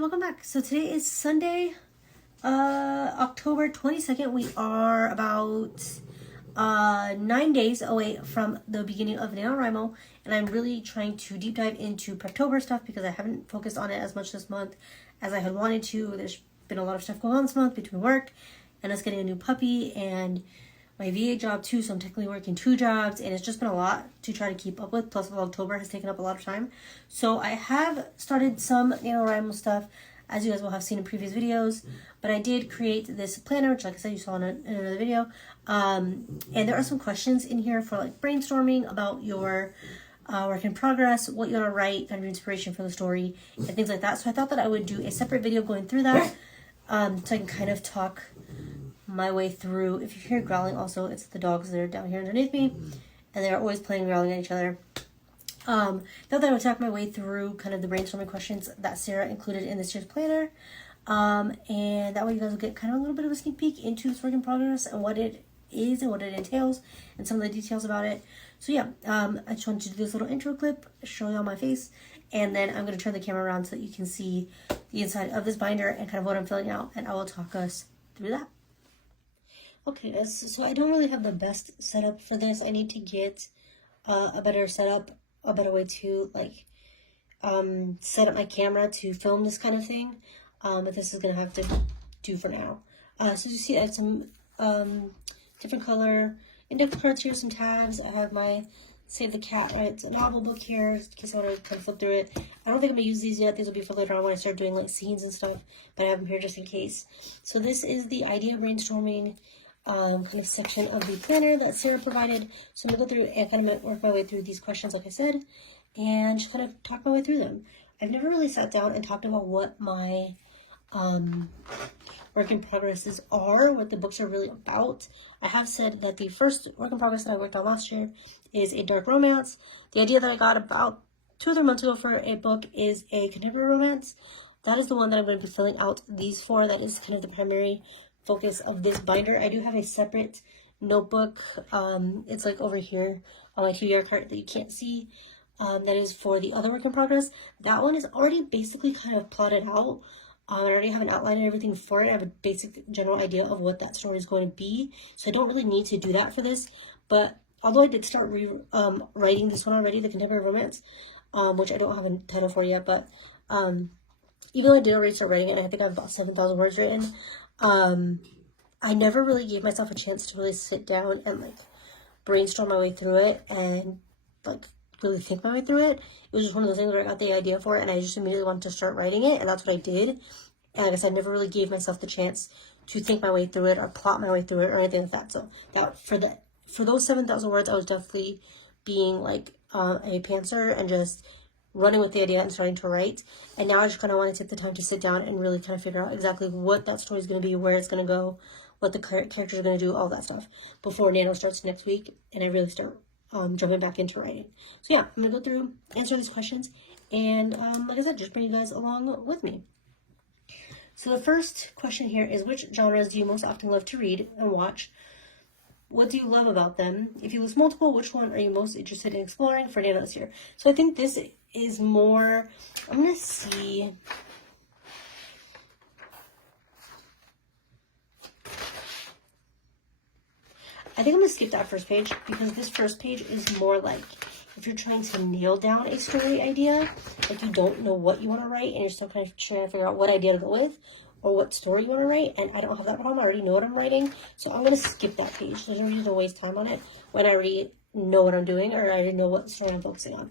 welcome back. So today is Sunday, October 22nd. We are about 9 days away from the beginning of NaNoWriMo, and I'm really trying to deep dive into Preptober stuff because I haven't focused on it as much this month as I had wanted to. There's been a lot of stuff going on this month between work and us getting a new puppy and my VA job too, so I'm technically working 2 jobs, and it's just been a lot to try to keep up with. Plus, October has taken up a lot of time. So I have started some NaNoWriMo stuff, as you guys will have seen in previous videos, but I did create this planner, which like I said, you saw in another video. And there are some questions in here for like brainstorming about your work in progress, what you want to write, kind of inspiration for the story, and things like that. So I thought that I would do a separate video going through that, so I can kind of talk my way through. If you hear growling, also it's the dogs that are down here underneath me, and they're always playing growling at each other. Thought that I would talk my way through kind of the brainstorming questions that Sarah included in this year's planner, and that way you guys will get kind of a little bit of a sneak peek into this work in progress and what it is and what it entails and some of the details about it. So yeah, I just wanted to do this little intro clip, show y'all my face, and then I'm going to turn the camera around so that you can see the inside of this binder and kind of what I'm filling out, and I will talk us through that. Okay guys, so I don't really have the best setup for this. I need to get a better setup, a better way to like set up my camera to film this kind of thing, but this is gonna have to do for now. So you see I have some different color index cards here, some tabs. I have my Save the Cat Writes a Novel book here in case I want to kind of flip through it. I don't think I'm gonna use these yet. These will be for later on when I start doing like scenes and stuff, but I have them here just in case. So this is the idea brainstorming kind of section of the planner that Sarah provided. So I'm gonna go through and kind of work my way through these questions, like I said, and just kind of talk my way through them. I've never really sat down and talked about what my work in progresses are, what the books are really about. I have said that the first work in progress that I worked on last year is a dark romance. The idea that I got about 2 or 3 months ago for a book is a contemporary romance. That is the one that I'm going to be filling out these for. That is kind of the primary focus of this binder. I do have a separate notebook. It's like over here on my 2-year cart that you can't see. That is for the other work in progress. That one is already basically kind of plotted out. I already have an outline and everything for it. I have a basic general idea of what that story is going to be, so I don't really need to do that for this. But although I did start writing this one already, the contemporary romance, which I don't have a title for yet, but even though I did already start writing it, and I think I have about 7,000 words written, I never really gave myself a chance to really sit down and like brainstorm my way through it and like really think my way through it. It was just one of those things where I got the idea for it and I just immediately wanted to start writing it, and that's what I did. And like I said, I never really gave myself the chance to think my way through it or plot my way through it or anything like that. So that for those 7,000 words, I was definitely being like a pantser and just running with the idea and starting to write. And now I just kind of want to take the time to sit down and really kind of figure out exactly what that story is going to be, where it's going to go, what the characters are going to do, all that stuff before Nano starts next week and I really start jumping back into writing. So yeah, I'm going to go through, answer these questions, and like I said, just bring you guys along with me. So the first question here is, which genres do you most often love to read and watch? What do you love about them? If you list multiple, which one are you most interested in exploring for Nano this year? So I think this is more, I'm going to see. I think I'm going to skip that first page because this first page is more like if you're trying to nail down a story idea, like you don't know what you want to write and you're still kind of trying to figure out what idea to go with or what story you want to write, and I don't have that problem. I already know what I'm writing, so I'm going to skip that page. There's no reason to waste time on it when I already know what I'm doing or I already know what story I'm focusing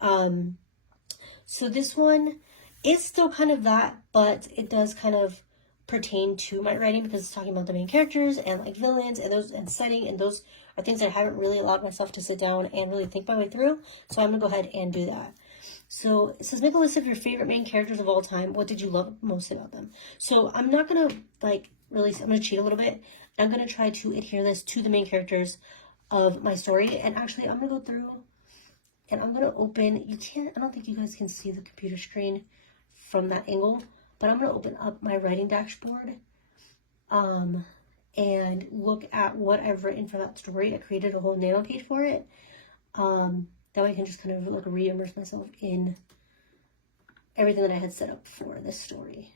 on. So this one is still kind of that, but it does kind of pertain to my writing because it's talking about the main characters and like villains and those and setting, and those are things that I haven't really allowed myself to sit down and really think my way through. So I'm gonna go ahead and do that. So it says, make a list of your favorite main characters of all time. What did you love most about them? So I'm not gonna like really, I'm gonna cheat a little bit. I'm gonna try to adhere this to the main characters of my story, and actually I'm gonna go through and I'm gonna open, I don't think you guys can see the computer screen from that angle, but I'm going to open up my writing dashboard and look at what I've written for that story. I created a whole Nano page for it. That way I can just kind of like re-immerse myself in everything that I had set up for this story.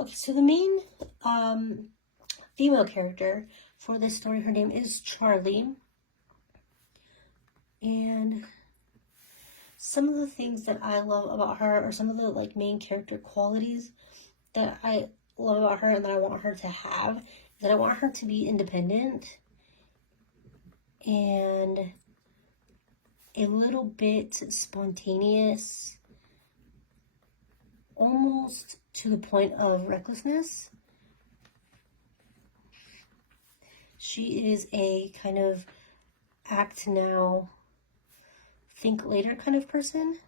Okay, so the main female character for this story, her name is Charlie. And some of the things that I love about her, or some of the like main character qualities that I love about her and that I want her to have, is that I want her to be independent and a little bit spontaneous, almost to the point of recklessness. She is a kind of act now, think later kind of person.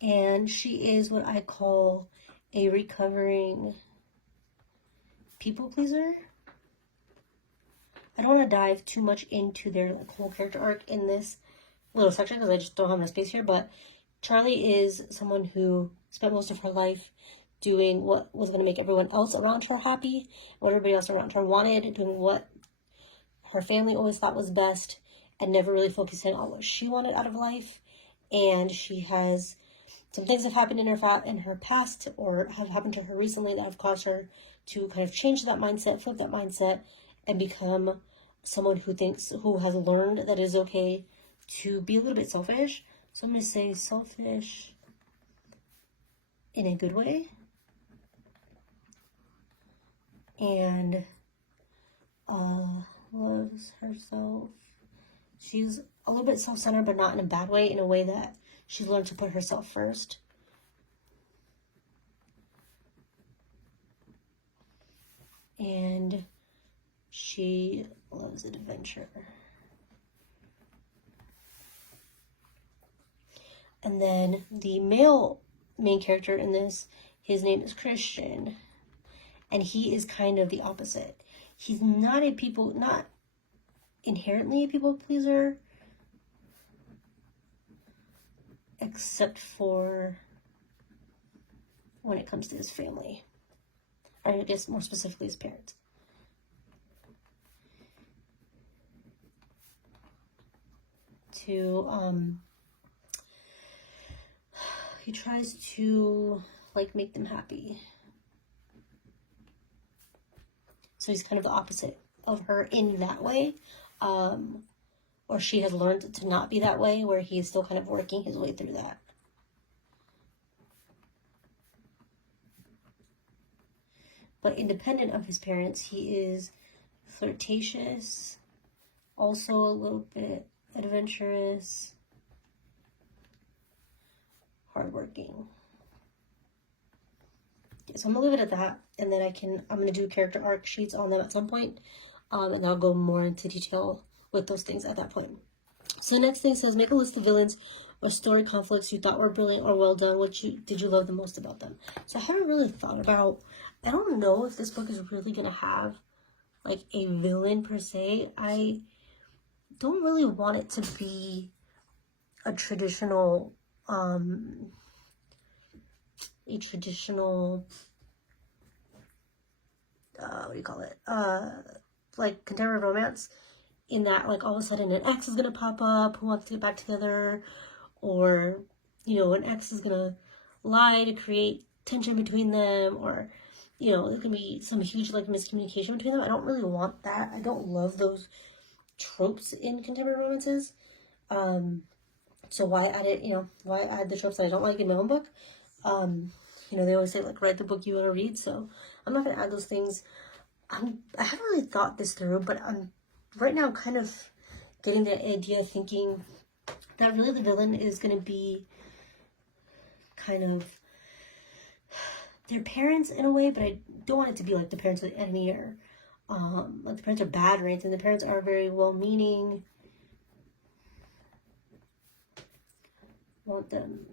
And she is what I call a recovering people pleaser. I don't want to dive too much into their like whole character arc in this little section because I just don't have enough space here, but Charlie is someone who spent most of her life doing what was going to make everyone else around her happy, what everybody else around her wanted, doing what her family always thought was best, and never really focusing on what she wanted out of life. And she has some things have happened in her past, or have happened to her recently, that have caused her to kind of change that mindset, flip that mindset, and become someone who has learned that it is okay to be a little bit selfish. So I'm going to say selfish in a good way. And loves herself. She's a little bit self-centered, but not in a bad way, in a way that she's learned to put herself first. And she loves adventure. And then the male main character in this, his name is Christian. And he is kind of the opposite. He's not inherently a people pleaser, except for when it comes to his family. Or I guess more specifically his parents. He tries to like make them happy. So he's kind of the opposite of her in that way. Or she has learned to not be that way, where he's still kind of working his way through that. But independent of his parents, he is flirtatious, also a little bit adventurous, hardworking. Okay, so I'm gonna leave it at that, and then I'm gonna do character arc sheets on them at some point, and I'll go more into detail with those things at that point. So the next thing says, make a list of villains or story conflicts you thought were brilliant or well done. Did you love the most about them? So I haven't really thought about, I don't know if this book is really gonna have like a villain per se. I don't really want it to be a traditional what do you call it? Like contemporary romance, in that like all of a sudden an ex is gonna pop up who wants to get back together, or an ex is gonna lie to create tension between them, or there can be some huge like miscommunication between them. I don't really want that. I don't love those tropes in contemporary romances. So why add it, why add the tropes that I don't like in my own book? They always say like write the book you want to read, so I'm not gonna add those things. I haven't really thought this through, but I'm right now kind of getting the idea, thinking that really the villain is gonna be kind of their parents in a way, but I don't want it to be like the parents of the enemy, or like the parents are bad or anything. The parents are very well-meaning, want them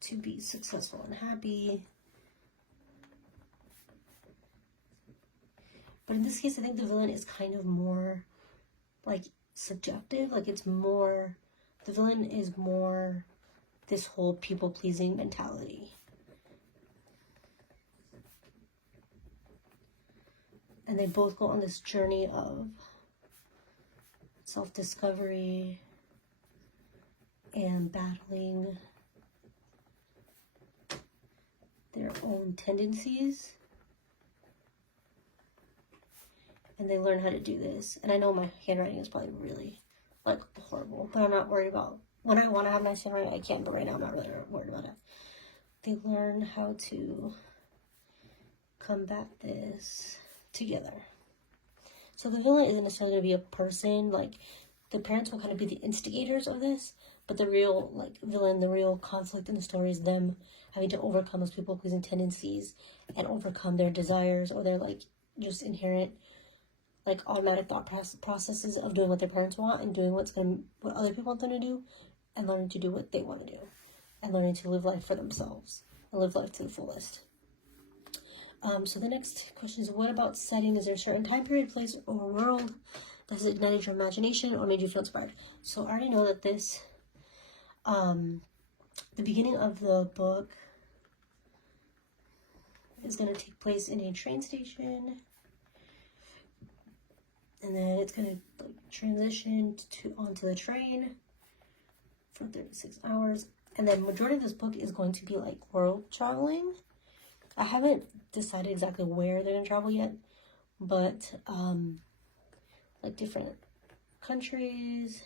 to be successful and happy. But in this case, I think the villain is kind of more like subjective. Like the villain is more this whole people-pleasing mentality. And they both go on this journey of self-discovery and battling their own tendencies. And they learn how to do this. And I know my handwriting is probably really, like, horrible, but I'm not worried about, when I want to have nice handwriting, I can, but right now I'm not really worried about it. They learn how to combat this together. So the villain isn't necessarily going to be a person. Like, the parents will kind of be the instigators of this, but the real, like, villain, the real conflict in the story is them having to overcome those people-pleasing tendencies and overcome their desires or their, like, just inherent, like, automatic thought processes of doing what their parents want and doing what other people want them to do, and learning to do what they want to do, and learning to live life for themselves and live life to the fullest. So the next question is, what about setting? Is there a certain time period, place, or world that has ignited your imagination or made you feel inspired? So I already know that this, the beginning of the book is going to take place in a train station. And then it's going to, like, transition onto the train for 36 hours. And then majority of this book is going to be, like, world traveling. I haven't decided exactly where they're going to travel yet, but, like, different countries.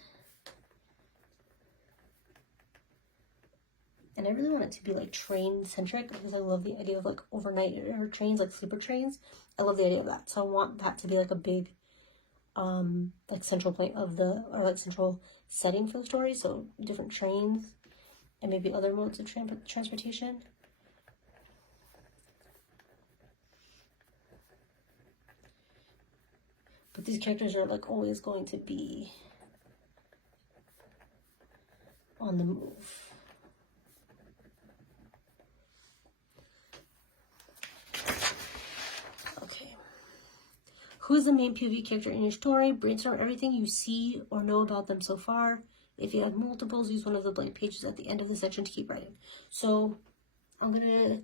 And I really want it to be, like, train-centric, because I love the idea of, like, overnight or trains, like, sleeper trains. I love the idea of that. So I want that to be, like, a big, like, central point of the, or, like, central setting for the story. So different trains and maybe other modes of transportation. But these characters are, like, always going to be on the move. Okay. Who's the main POV character in your story? Brainstorm everything you see or know about them so far. If you have multiples, use one of the blank pages at the end of the section to keep writing. So I'm going to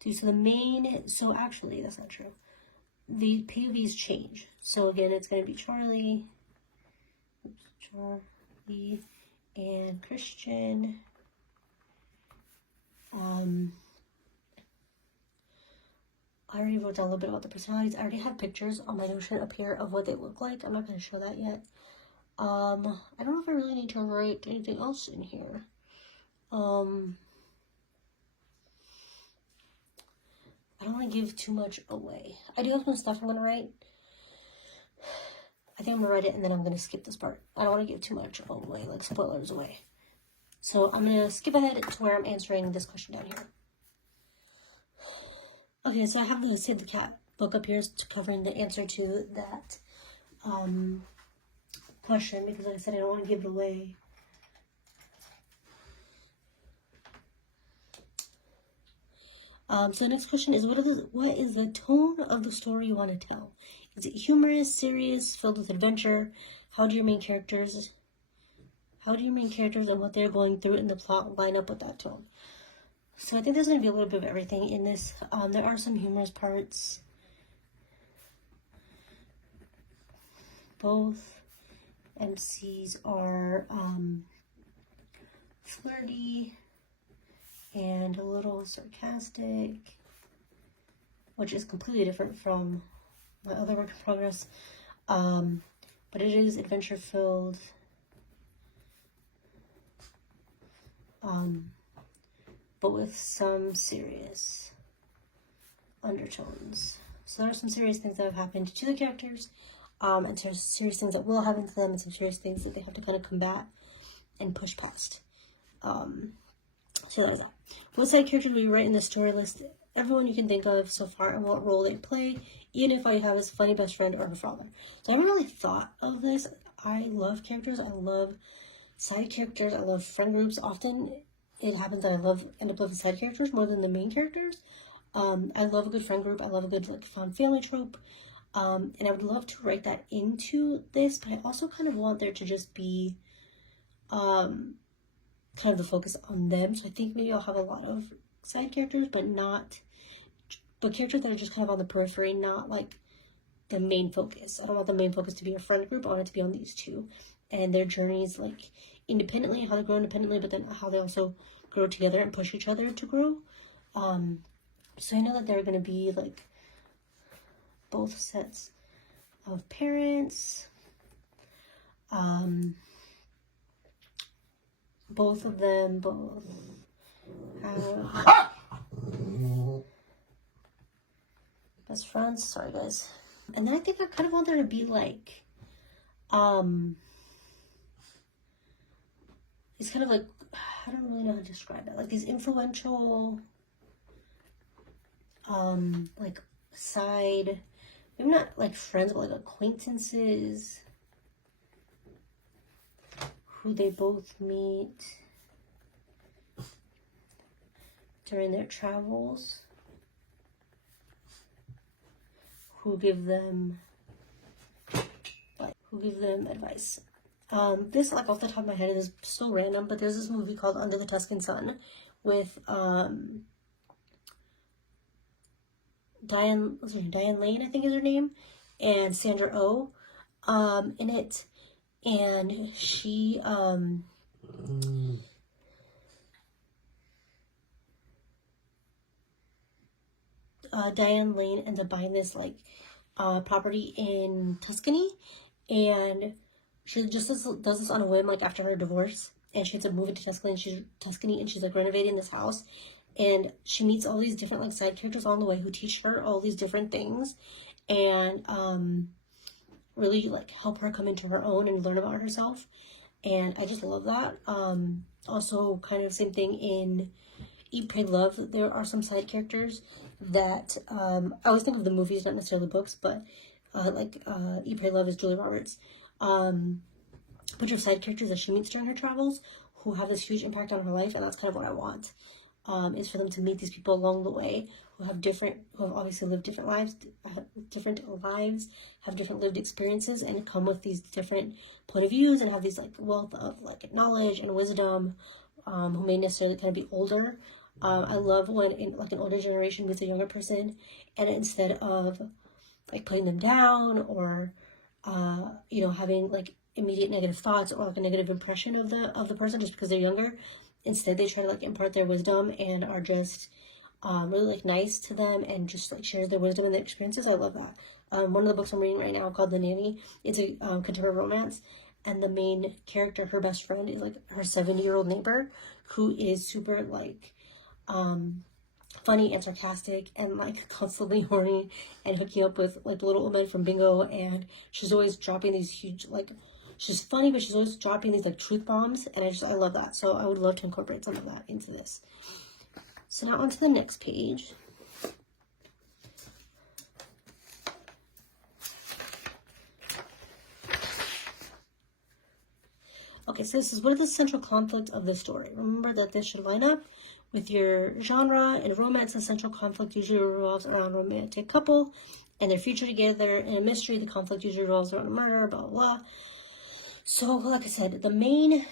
do, so the main, so actually, that's not true. The POVs change. So again, it's going to be Charlie and Christian. I already wrote down a little bit about the personalities. I already have pictures on my Notion up here of what they look like. I'm not going to show that yet. I don't know if I really need to write anything else in here. I don't want to give too much away. I do have some stuff I'm going to write. I think I'm going to write it and then I'm going to skip this part. I don't want to give too much away, like spoilers away. So I'm going to skip ahead to where I'm answering this question down here. Okay, so I have the Save the Cat book up here covering the answer to that question, because like I said, I don't want to give it away. So the next question is, what is the tone of the story you want to tell? Is it humorous, serious, filled with adventure? How do your main characters and what they're going through in the plot line up with that tone? So I think there's going to be a little bit of everything in this. There are some humorous parts. Both MCs are flirty and a little sarcastic, which is completely different from my other work in progress. But it is adventure filled. But with some serious undertones. So there are some serious things that have happened to the characters, and there's serious things that will happen to them, and some serious things that they have to kind of combat and push past. So that was that. What side characters will you write in the story list? Everyone you can think of so far and what role they play, even if I have a funny best friend or her father. So I haven't really thought of this. I love characters. I love side characters. I love friend groups. Often it happens that I end up loving side characters more than the main characters. I love a good friend group. I love a good like fun family trope. And I would love to write that into this, but I also kind of want there to just be kind of the focus on them. So I think maybe I'll have a lot of side characters, but characters that are just kind of on the periphery, not like the main focus. I don't want the main focus to be a friend group. I want it to be on these two and their journeys, like independently, how they grow independently, but then how they also grow together and push each other to grow. So I know that they're going to be like both sets of parents. Both of them have best friends. Sorry, guys. And then I think I kind of want there to be like, it's kind of like, I don't really know how to describe it. Like these influential, like side, maybe not like friends, but like acquaintances who they both meet during their travels, who give them advice. This, like off the top of my head, is so random, but there's this movie called Under the Tuscan Sun with Diane Lane, I think is her name, and Sandra Oh in it, and she Diane Lane ends up buying this like property in Tuscany, and she just does this on a whim, like after her divorce, and she ends up moving to Tuscany, and she's like renovating this house, and she meets all these different like side characters along the way who teach her all these different things, and really like help her come into her own and learn about herself, and I just love that. Also, kind of same thing in Eat, Pray, Love. There are some side characters that I always think of the movies, not necessarily books, but like Eat, Pray, Love is Julia Roberts. Bunch of side characters that she meets during her travels who have this huge impact on her life, and that's kind of what I want, is for them to meet these people along the way who have obviously lived different lives, have different lived experiences, and come with these different point of views and have these like wealth of like knowledge and wisdom, who may necessarily kind of be older. I love when like an older generation meets a younger person, and instead of like putting them down or having like immediate negative thoughts or like a negative impression of the person just because they're younger, instead they try to like impart their wisdom and are just really like nice to them and just like share their wisdom and their experiences. I love that. One of the books I'm reading right now called The Nanny. It's a contemporary romance, and the main character, her best friend, is like her 70-year-old neighbor who is super like funny and sarcastic and like constantly horny and hooking up with like little women from Bingo, and she's always dropping these huge like, she's funny, but she's always dropping these like truth bombs, and I love that. So I would love to incorporate some of that into this. So now on to the next page. Okay, so this is, what is the central conflict of this story? Remember that this should line up with your genre. In romance, the central conflict usually revolves around a romantic couple and their future together. In a mystery, the conflict usually revolves around a murder, blah, blah, blah. So, like I said, the main,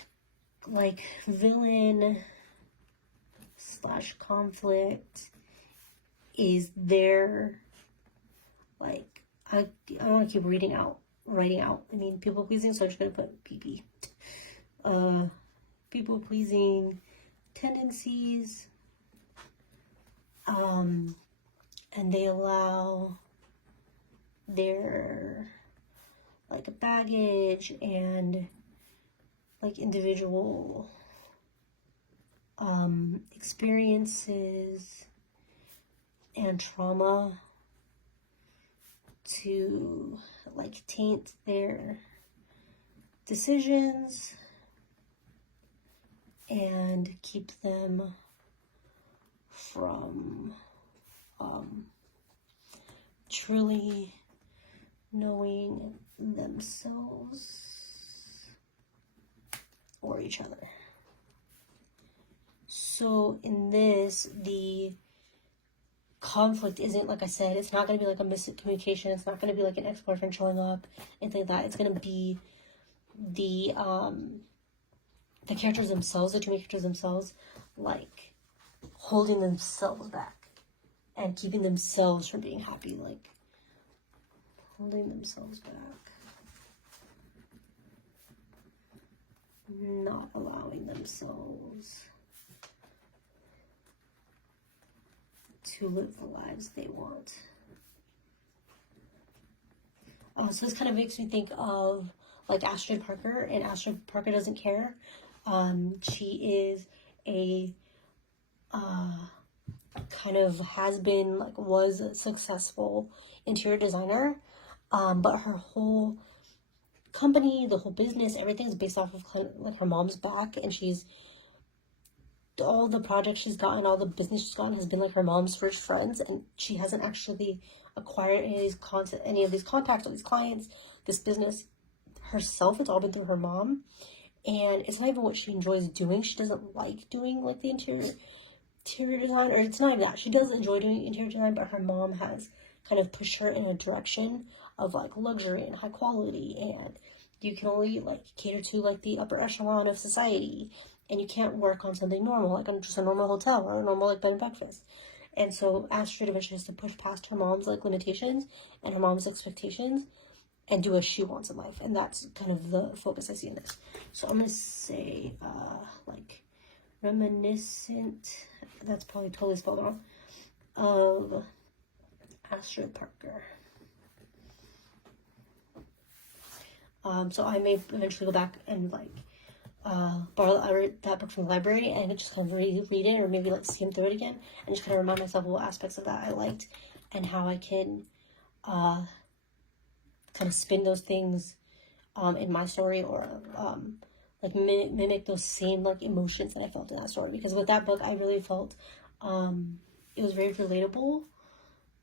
like, villain / conflict is their, like, I don't want to keep writing out. I mean, people pleasing, so I'm just going to put PP. People pleasing tendencies, and they allow their like baggage and like individual experiences and trauma to like taint their decisions and keep them from truly knowing themselves or each other. So in this, the conflict isn't, like I said, it's not going to be like a miscommunication. It's not going to be like an ex-boyfriend showing up, anything like that. It's going to be the characters themselves, the two characters themselves, like holding themselves back and keeping themselves from being happy, holding themselves back. Not allowing themselves to live the lives they want. Oh, so this kind of makes me think of like Astrid Parker, and Astrid Parker doesn't care. She is a kind of has been, like, was a successful interior designer, but her whole company, the whole business, everything is based off of like her mom's back, and she's all the projects she's gotten, all the business she's gotten has been like her mom's first friends, and she hasn't actually acquired any of these contacts or these clients, this business herself. It's all been through her mom, and it's not even what she enjoys doing. She doesn't like doing like the interior design, or it's not even that. She does enjoy doing interior design, but her mom has kind of pushed her in a direction of like luxury and high quality, and you can only like cater to like the upper echelon of society, and you can't work on something normal, like on just a normal hotel or a normal like bed and breakfast. And so Astrid eventually has to push past her mom's like limitations and her mom's expectations and do what she wants in life, and that's kind of the focus I see in this. So I'm gonna say like reminiscent, that's probably totally spelled wrong, of Astrid Parker. So I may eventually go back and like borrow that book from the library and just kind of read it, or maybe like skim through it again and just kind of remind myself of what aspects of that I liked and how I can kind of spin those things in my story, or like mimic those same like emotions that I felt in that story. Because with that book I really felt it was very relatable.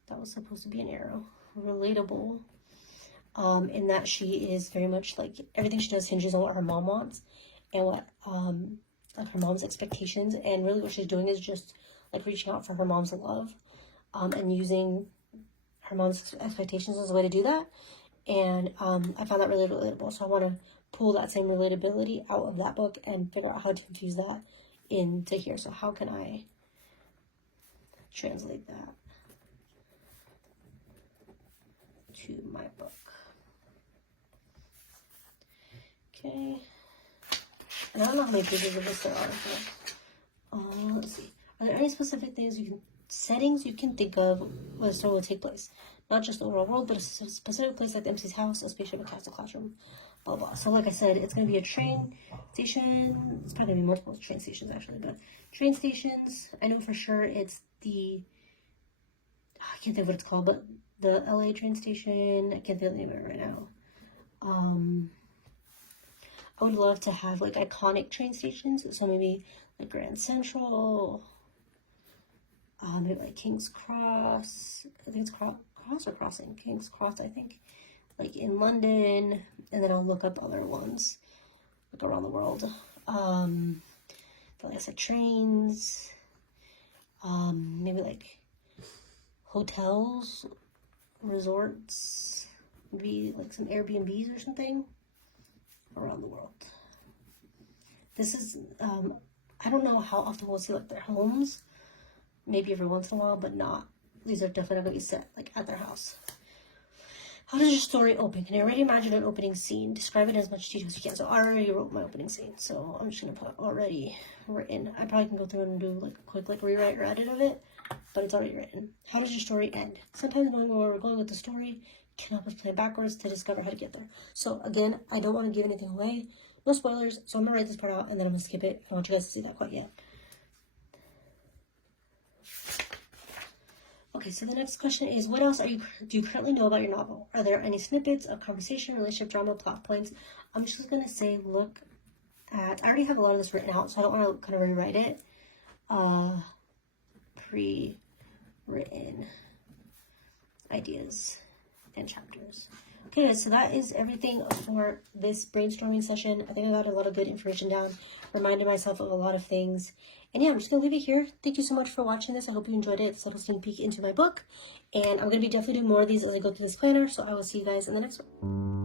That was supposed to be an arrow. Relatable. In that she is very much like everything she does hinges on what her mom wants and what like her mom's expectations, and really what she's doing is just like reaching out for her mom's love and using her mom's expectations as a way to do that. And I found that really relatable, so I want to pull that same relatability out of that book and figure out how to infuse that into here. So how can I translate that to my book? Okay, and I don't know how many pages of this there are, but let's see. Are there any specific settings you can think of where the story will take place? Not just the overall world, but a specific place like the MC's house, a spaceship, a castle, classroom, blah, blah. So like I said, it's going to be a train station. It's probably going to be multiple train stations, actually, but train stations. I know for sure it's I can't think of what it's called, but the LA train station. I can't think of the name of it right now. I would love to have like iconic train stations, so maybe like Grand Central, maybe like King's Cross. I think it's Cross or Crossing? King's Cross, I think, like in London, and then I'll look up other ones like around the world. But like I said, trains, maybe like hotels, resorts, maybe like some Airbnbs or something around the world. This is I don't know how often we'll see like their homes, maybe every once in a while, but not, these are definitely not going to be set like at their house. How does your story open? Can you already imagine an opening scene? Describe it in as much detail as you can. So I already wrote my opening scene, so I'm just going to put already written. I probably can go through and do like a quick like rewrite or edit of it, but it's already written. How does your story end? Sometimes knowing where we're going with the story can help us plan backwards to discover how to get there. So again, I don't want to give anything away. No spoilers, so I'm going to write this part out and then I'm going to skip it. I don't want you guys to see that quite yet. Okay, so the next question is, what else do you currently know about your novel? Are there any snippets of conversation, relationship, drama, plot points? I'm just going to say look at, I already have a lot of this written out, so I don't want to kind of rewrite it. Pre-written ideas and chapters. Okay, so that is everything for this brainstorming session. I think I got a lot of good information down, reminded myself of a lot of things. And yeah, I'm just going to leave it here. Thank you so much for watching this. I hope you enjoyed it. It's a little sneak peek into my book. And I'm going to be definitely doing more of these as I go through this planner. So I will see you guys in the next one.